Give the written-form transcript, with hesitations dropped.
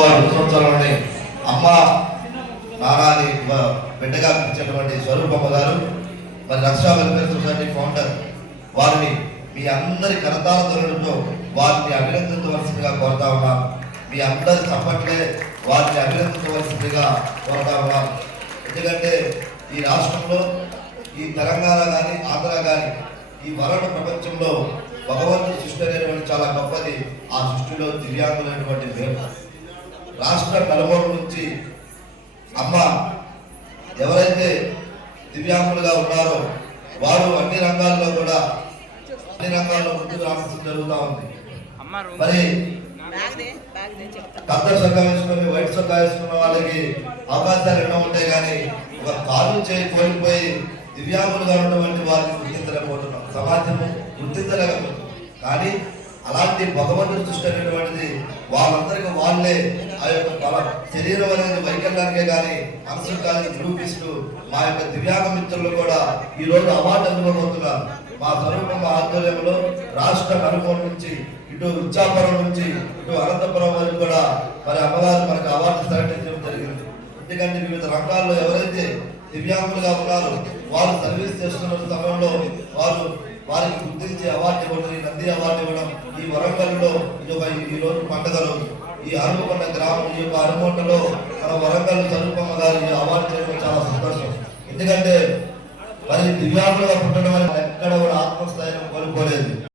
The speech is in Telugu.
వారి సంవత్సరంలోనే అమ్మ నారాని బిడ్డగా పిలిచినటువంటి స్వరూపమ్మ గారు మరి రక్షా వెల్ఫేర్ సొసైటీ ఫౌండర్ వారిని మీ అందరి కరతాల ధ్వనులతో వారిని అభినందించవలసిందిగా కోరుతా ఉన్నాను. మీ అందరి చప్పట్లే వారిని అభినందించవలసిందిగా కోరుతా ఉన్నాను. ఎందుకంటే ఈ రాష్ట్రంలో ఈ తెలంగాణ కానీ ఆంధ్ర కానీ ఈ వరణ ప్రపంచంలో భగవంతుడు సృష్టి అనేటువంటి చాలా గొప్పది. ఆ సృష్టిలో దివ్యాంగులైనటువంటి మేము రాష్ట్ర నలుమూల నుంచి అమ్మ ఎవరైతే దివ్యాంగులుగా ఉన్నారో వారు అన్ని రంగాల్లో ముందుకు రావడం జరుగుతూ ఉంది. మరి కథ సొక్క వేసుకుని వైట్ సొక్క వేసుకున్న వాళ్ళకి అవకాశాలు ఎన్నో ఉంటాయి, కానీ ఒక కాలు చేయి కోల్పోయి దివ్యాంగులుగా ఉన్నటువంటి వారిని గుర్తించలేకపోతున్నాం, సమాజము గుర్తించలేకపోతున్నాం. కానీ అలాంటి భగవంతుడు సృష్టి అనేటువంటిది వాళ్ళందరికీ వాళ్ళే ఆ యొక్క శరీరం అనేది వైకల్యానికే కానీ మనసు కానీ నిరూపిస్తూ మా యొక్క దివ్యాంగ మిత్రులు కూడా ఈ రోజు అవార్డు అందుకోబోతున్నారు. మా స్వరూపం ఆధ్వర్యంలో రాష్ట్ర నలుమూల నుంచి ఇటు ఇచ్చాపురం నుంచి ఇటు అనంతపురం వరకు కూడా మరి అమ్మగారు మనకు అవార్డు సెలెక్ట్ చేయడం జరిగింది. ఎందుకంటే వివిధ రంగాల్లో ఎవరైతే దివ్యాంగులుగా ఉన్నారో వారు సర్వీస్ చేస్తున్న సమయంలో వారికి గుర్తించి అవార్డు ఇవ్వడం, నంది అవార్డు ఇవ్వడం ఈ వరంగల్లో ఈ రోజు పండుగ రోజు ఈ అరుమకొండ గ్రామం ఈ యొక్క అరుమకొండలో మన వరంగల్ స్వరూపమ్మ గారు అవార్డు చేయడం చాలా సంతోషం. ఎందుకంటే మరి దివ్యాంగులుగా పుట్టడం వల్ల ఎక్కడ కూడా ఆత్మస్థైర్యం కోల్పోలేదు.